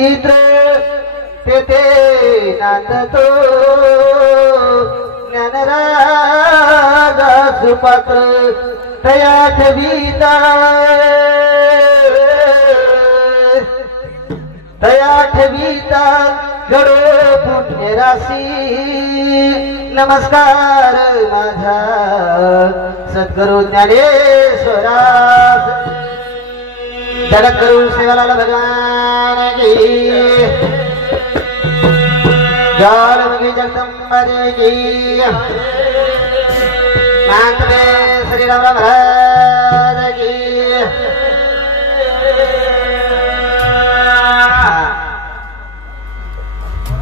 तेथे नांदतो ज्ञानराजा सुपात्र तया ठेविता घडो पुण्य राशी नमस्कार माझा सद्गुरु ज्ञानेश्वरास जगद्गुरु सेवालाल भगवान की जालमुखी जगदम्बा देवी की महंत में श्री राम महाराज की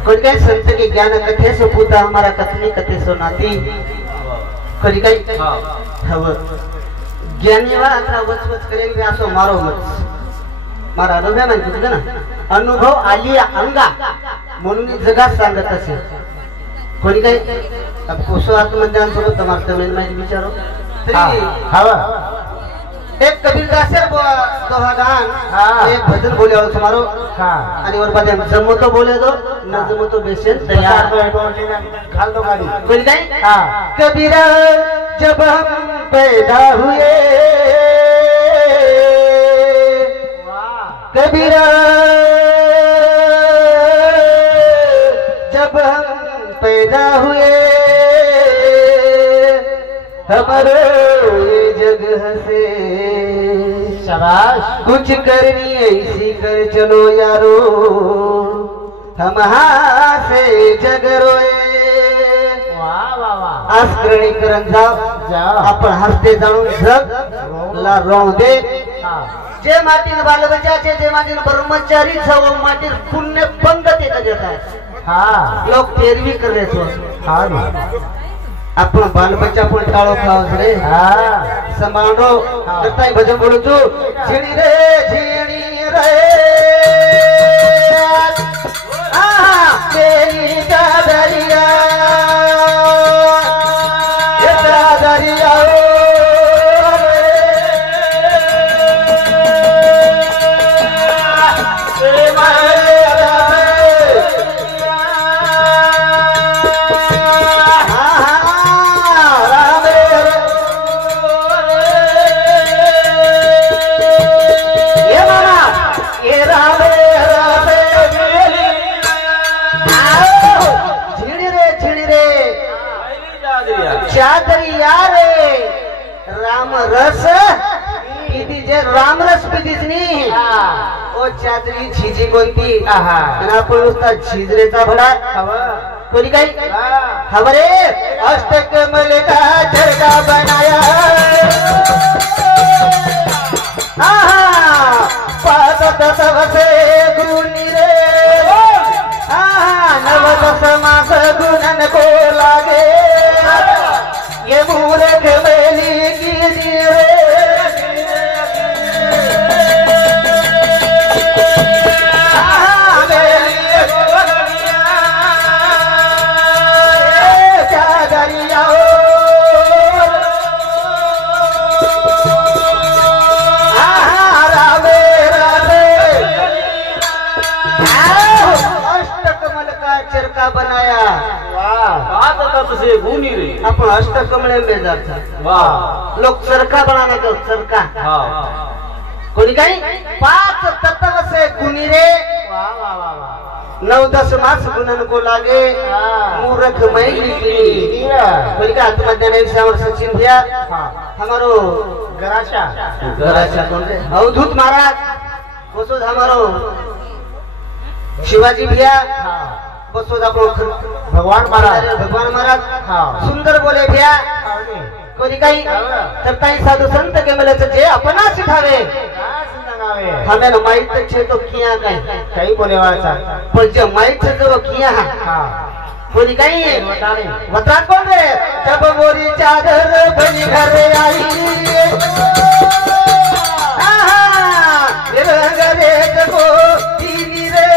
कोई कई संत के ज्ञान कथे सो पूता हमारा कथनी कथे सो नाती कोई कई हव ज्ञानी वा अथवा वचवच करेल व्यासो मारो मत मारा अनुभव नाही तुझं ना अनुभव आली अंगा म्हणून जगात सांगत असे कोणी काही अब कोसो आत्मज्ञान सोबत तुम्हाला तमेल माहिती विचारो तरी हवा एक कबीरदासर दोहा गान एक भजन बोले और समारो आणि और बादे जमो तो बोले दो न जमो तो बेसन तैयार घाल दो गाड़ी कोई नहीं कबीरा जब हम पैदा हुए कबीरा जब हम पैदा हुए हमारे जगह से शाबाश कुछ करनी ऐसी कर चलो यारो हम से जग रोए वाह वाह वाह आज करणी करण जाओ आपण हसते जाणून जग ला राहू दे जे माटीन बालबच्चाचे जे माटीन ब्रह्मचारी छव माटीन पुण्य पंगत एक देतात हां लोक तेरवी कर रहे तो हां आपण बालबच्चा पण टाळो खावस रे हां समांडो करताय भजन बोलू तू झिणी रे आहा तेरी दादरिया ये दादरिया राम रस पीदी जे राम रस पीदीच नी ओ चादरी झिजी कोणती आणि आपण नुसता झिजरेचा भडा कोणी काही हवरे अष्टकमल का झरका बनाया पादत सबसे गुणी रे नवदस मास गुणन को लागे ये मूर्ख मेली की चरका बनाया से गुनी रे अपन अष्टकमल में जाता वाह लोग चरका बनाने का चरका कोणी काही 5 तत्व से गुनी रे वाह वाह वाह 9-10 मास गुणन को लागे मूर्ख मैली की कोणी का आत्मज्ञान विषयावर सचिन भैया हमारो गराशा कौन रे अवधूत महाराज बसोद हमारो शिवाजी भैया बसोद भगवान महाराज सुंदर बोले भैया कोणी काही करताई साधु संत के मिले जे अपना सिखावे हमें माहित छे तो किया काही बोले वाचा पण जे माहित छे तो किया कोणी काही वता कोण रे जब मोरी चादर बनी घर आई रंग रे को दीनी रे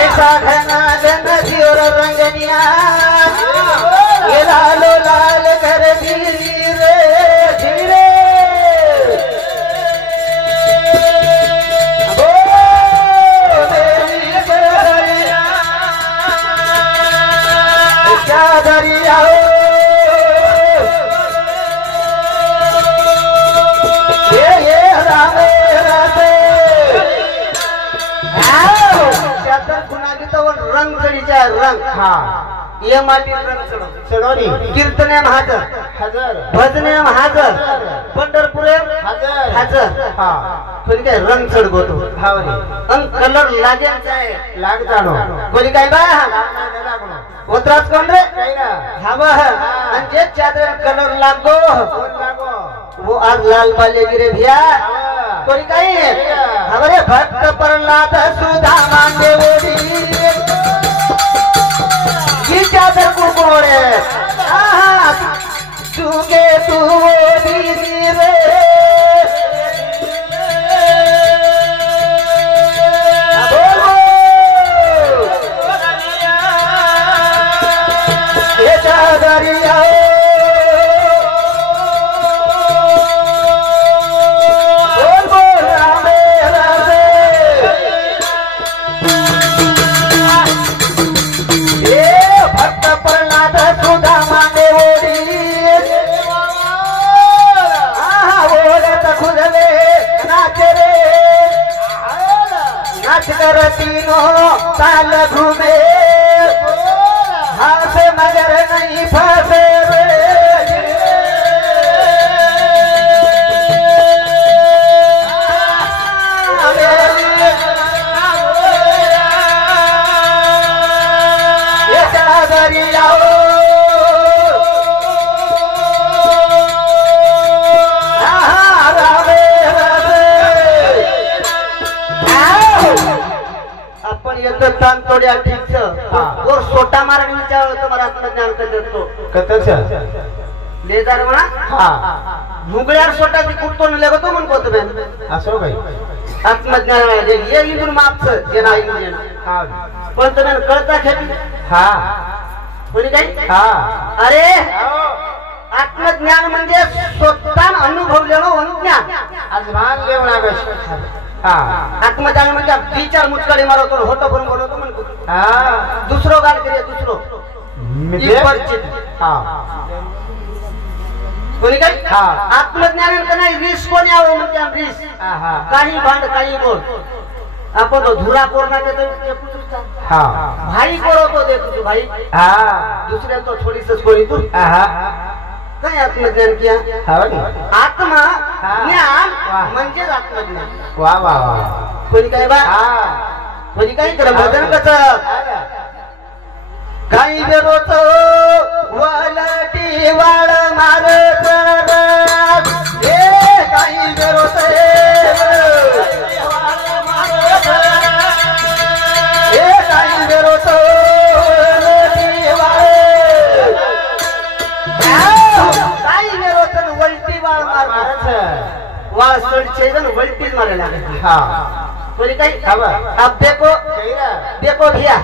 ऐसा घना नदी और रंगनिया ये लालो लाल कर दीनी रे धीरे हातर खुनागीचा रंग चढीचा रंग हा ये माटी रंग चढवणी कीर्तने हाजर हजर भजने हाजर पंढरपुरे हजर हाजर हा कोणी काय रंग चढवतो हावरी अन कलर लाग्याचा आहे लाग जाणो कोणी काय बा लागणो उतराच कोण रे काही ना हा बा आणि जे चादर कलर लागो कोण लागो वो आज लाल बाले गिरे भिया कोणी काही हमारे भक्त प्रहलाद सुदामा देवोरी ये चादर कुकोड़े चुके तू ओरी रे ये चादरिया तीनों साल घूमे हाथ मगर नहीं फंसे ये चादरिया तान तोड्या ठीक और सोटा मारण विचार तुम्हाला आत्मज्ञान करतो कतच लेदार म्हणा हा भुगळ्यार सोटा ती कुठतो न लेगतो म्हण कोत बेन असो भाई आत्मज्ञान जे ये इथून मापच जे नाही जे हा पण तुम्ही कळता खेती हा कोणी काही हा अरे आत्मज्ञान म्हणजे स्वतः अनुभवलेलं अनुज्ञान आज भान लेव लागस हा आत्मज्ञान म्हणजे विचार मुचकडे मारतो होतो भरून बोलतो म्हणतो हा दुसरो गाल करिये दुसरो परिचित हा कोणी काय हा आत्मज्ञान का नाही रीस कोणी आव म्हणजे रीस हा काही भांड काही बोल आपण तो धुरा कोरना देतो हा भाई कोरतो दे तुझी भाई हा दुसऱ्या तो थोडीसच कोणी तू हा काय आत्मज्ञान किया आत्मा ज्ञान म्हणजे आत्मज्ञान वा वा वा कोणी काय बा कोणी काही कर भजन कसं काही बेरोच वलटी वाळ मारत हे काही बेरोच हे काही बेरोच काही बेरोच वलटी वाळ मारत वाळ सडचे जण वलटीच मारायला लागले हा कोणी काही अब देखो देखो भैया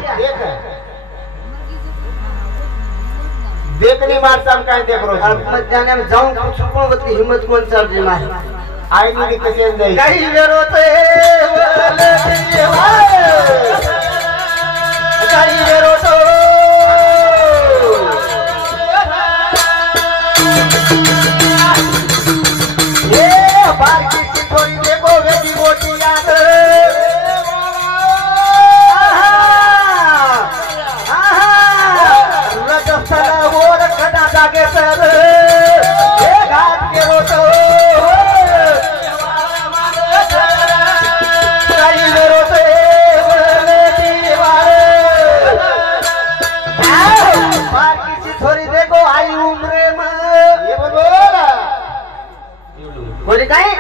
देख नहीं मारता हम कहीं देख रहे आत्मज्ञान हम जाऊं कुछ पण की हिम्मत कोण चाल रे मार आई नहीं कसे अंदर काही बेरोते काही बेरोतो ये बारकी ची थोड़ी देखो बेटी मोटी याद जागे सर हे घाट के रोतो काही रोते बाकीची थोडी देखो आई उमरे ये बोला बोली काय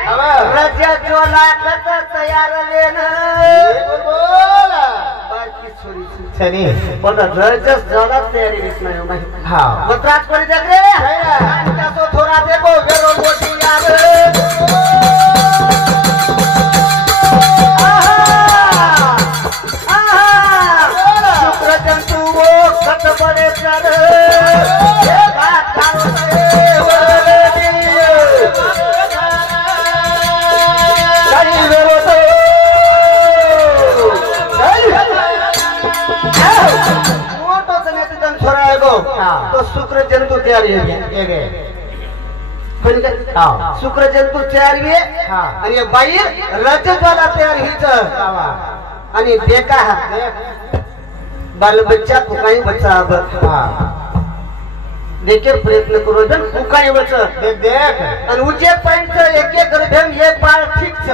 रजा चोला कत तयार लेन ये बोला बाकी छोरी छनी पण रजस जला तयारी दिसणार नाही हा वत्रात कोणी देख रे आणि तो थोडा देखो वेरो मोठी यार शुक्र जंतु वो खत बड़े कर हे बात काही वेरो तो शुक्र जंतु तयार शुक्र जंतु तयार आणि बाहेर रजज्वाला तयार हीच आणि देखा बाल बच्चा कुकाई बच्चा अब देखे प्रयत्न करो जन कुकाई बच्चा देख देख आणि उचे पॉइंट एक एक गर्भेम एक बाळ ठीक छ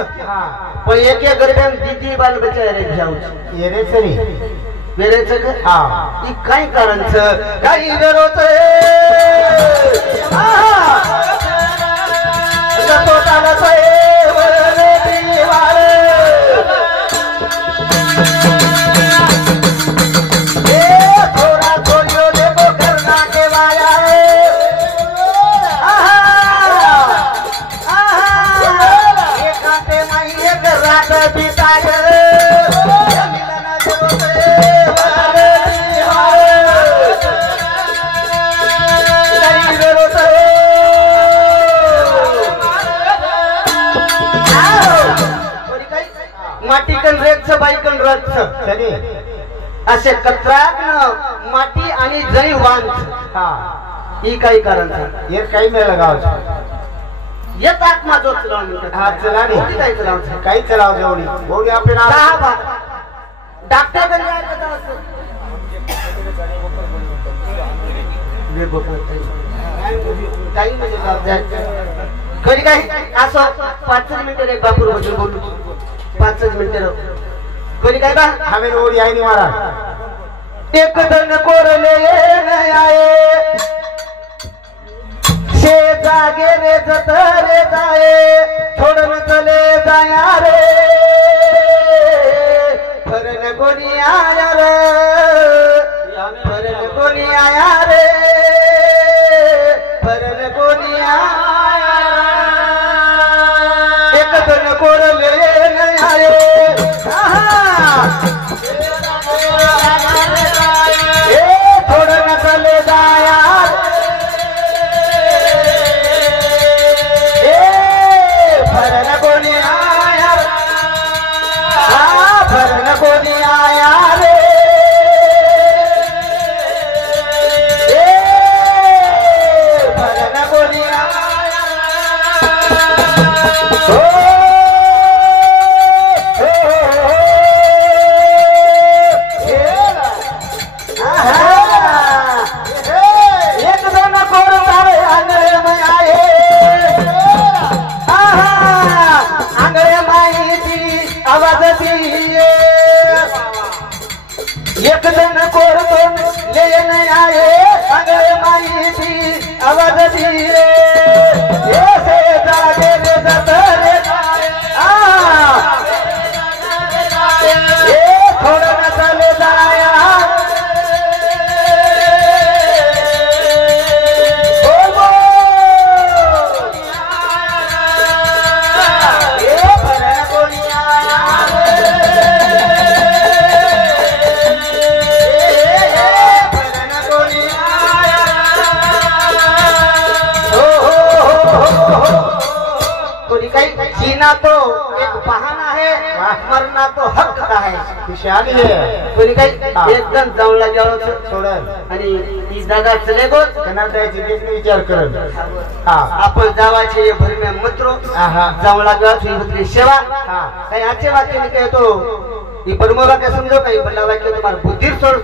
पण एक एक गर्भेम दीदी बाल बच्चा रे जाऊ ये रे सरी वेरे छ हां ई काय कारण छ काही विरोध तो ताला से वरने दीवार माटीकन रेत बाईकन रथ सरी असे कत्राक माटी आणि जळी वांच ही काही कारण ये काही मेळ गाव ये ताक माझो चलावून हात चला रे कोणी काही चलावून काही चलाव जेवढी बोडी आपले नाव सहा बात डॉक्टर कडे जायचं का असं वे बोलतो काही म्हणजे जबाबदार कधी काही असं 5 मिनिटं एक बापूर बसून बोलू 5 मिनिटं कधी काय बा हमें ओडी आई नहीं मारा एक दन कोरले नाही आये शे जागे रे जतरे जाये छोडन चले जाया रे फरन कोणी आया रे फरन कोणी आया रे फरन कोणी आया एक दन कोरले नाही आये छोडन चले जाया भरन कोणी आया भरन कोणी आया रे भरन कोणी आया एक दोन कोर तारे आंगळे में आये आंगळे माईची आवाज दिए एक दोन कोर दोन ले नहीं आए आंगळे माईची आवाज दिए ऐसे जागे रे जतरे ए थोड़ा न चले जाया जीना तो एक बहाना है मरना तो हक का है खुशहाली है कोणी काही एकदम जवळ गेलो सोडन आणि ती जागा चले गो त्यांना त्याची विचार करन आपण जावाचे भरमे मित्रो जवळ गेलो ही सेवा काही आजचे वाक्य निघतो ही परमोला काय समजो काही भला वाक्य तुम्हाला बुद्धी सोड